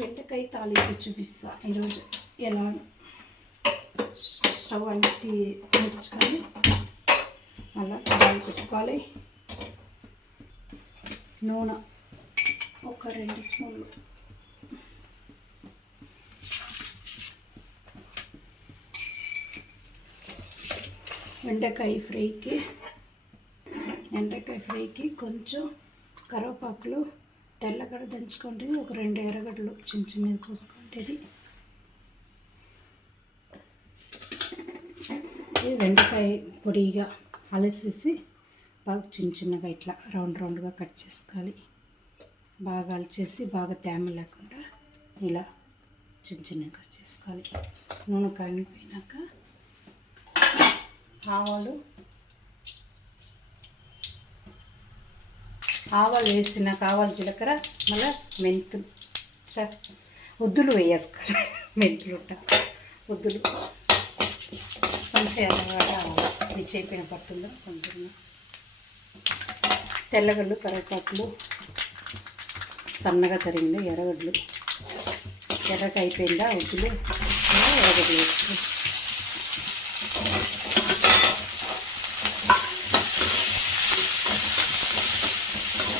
బెండకాయ తాలింపు చూపిస్తా. ఈరోజు ఎలా స్టవ్ అనేది ముడుచుకొని మళ్ళీ కడాయి పెట్టుకోవాలి. నూనె ఒక రెండు స్పూన్లు. బెండకాయ ఫ్రైకి బెండకాయ ఫ్రైకి కొంచెం కరివేపాకులు తెల్లగడ్డ దంచుకోండి. ఒక రెండు ఎర్రగడ్డలు చిన్న చిన్నవి కోసుకుంటేది ఇది వెండకాయ పొడిగా అలసేసి బాగా చిన్న చిన్నగా ఇట్లా రౌండ్ రౌండ్గా కట్ చేసుకోవాలి. బాగా అలచేసి బాగా తేమ లేకుండా ఇలా చిన్న చిన్నగా కట్ చేసుకోవాలి. నూనె కాగిపోయినాక ఆవాలు ఆవాలు వేసిన ఆవాలు జీలకర్ర మళ్ళీ మెంతులు. చ ఉద్దులు వేయాలి. మెంతులు ఉద్దులు కొంచెం మిర్చి అయిపోయిన పడుతుందో కొంచెం తెల్లగడ్డలు కరివేపాకులు సన్నగా తరిగింది ఎర్రగడ్డలు. ఎర్రగా అయిపోయిందా? ఉద్దులు ఎర్రగడ్డలు వేసుకుని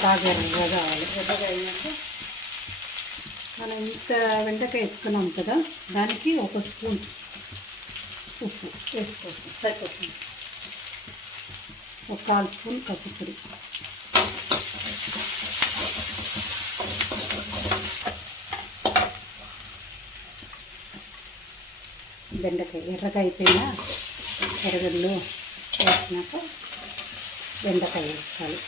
బాగా ఎర్రగా కావాలి ఎర్రగా అయినాక మనం ఇంత వెంటకాయ ఎత్తుకున్నాం కదా దానికి ఒక స్పూన్ ఉప్పు వేసుకోవచ్చు సరిపోతుంది. ఒక కాల్ స్పూన్ కసుపుడి బెండకాయ ఎర్రగా అయిపోయినా ఎర్రగడ్డలు వేసినాక బెండకాయ వేసుకోవాలి.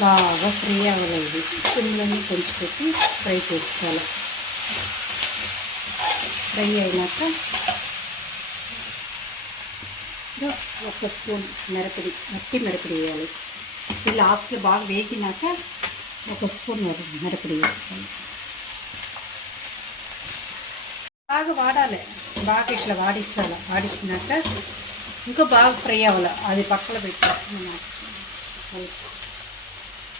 బాగా ఫ్రై అవ్వలేదు. సిమ్లోనే కొంచెం పెట్టి ఫ్రై చేసుకోవాలి. ఫ్రై అయినాక ఒక స్పూన్ మిరపడి మట్టి మిరపడి వేయాలి. ఈ లాస్ట్లో బాగా వేగినాక ఒక స్పూన్ మిరపడి వేసుకోవాలి. బాగా వాడాలి. బాగా ఇట్లా వాడించాలి వాడించినాక ఇంకా బాగా ఫ్రై అవ్వాలి. అది పక్కన పెట్టాలి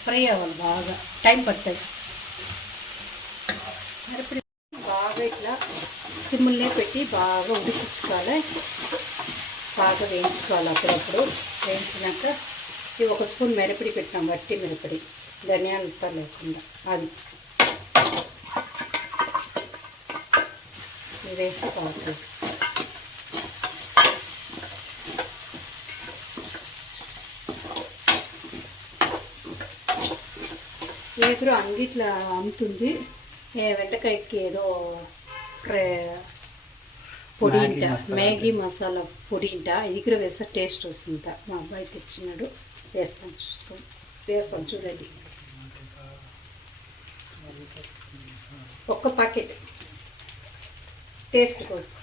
ఫ్రై అవ్వాలి బాగా. టైం పడుతుంది. మిరపడి బాగా ఇట్లా సిమ్ముల్నే పెట్టి బాగా ఉడికించుకోవాలి. బాగా వేయించుకోవాలి అప్పుడప్పుడు. వేయించినాక ఇది ఒక స్పూన్ మిరపడి పెట్టినాం వట్టి మిరపడి. ధనియాలతో లేకుండా. అది. ఇది వేసి బాగుంటుంది ఏదో అంగిట్లా అమ్ముతుంది. ఏ వెంటకాయకి ఏదో పొడి ఇంట మ్యాగీ మసాలా పొడి ఇంట. ఇది కూడా వేస్తే టేస్ట్ వస్తుందా మా అబ్బాయి తెచ్చినాడు. వేస్తాను చూస్తాం వేస్తాం చూడండి. ఒక్క ప్యాకెట్. టేస్ట్ కోసం.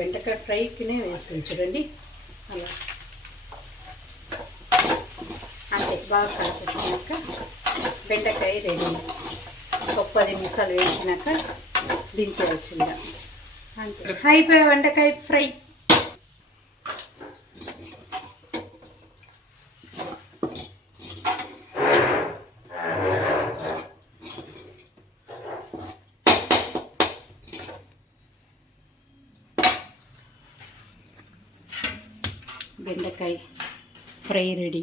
బెండకాయ ఫ్రైకినే వేస్తాం చూడండి. అలా. అంతే బాగా కలపెట్టినాక బెండకాయ రెడీ. ఒక పది నిమిషాలు వేయించినాక దించేయచ్చిందా అంతే. అయిపోయి బెండకాయ ఫ్రై. బెండకాయ ఫ్రై రెడీ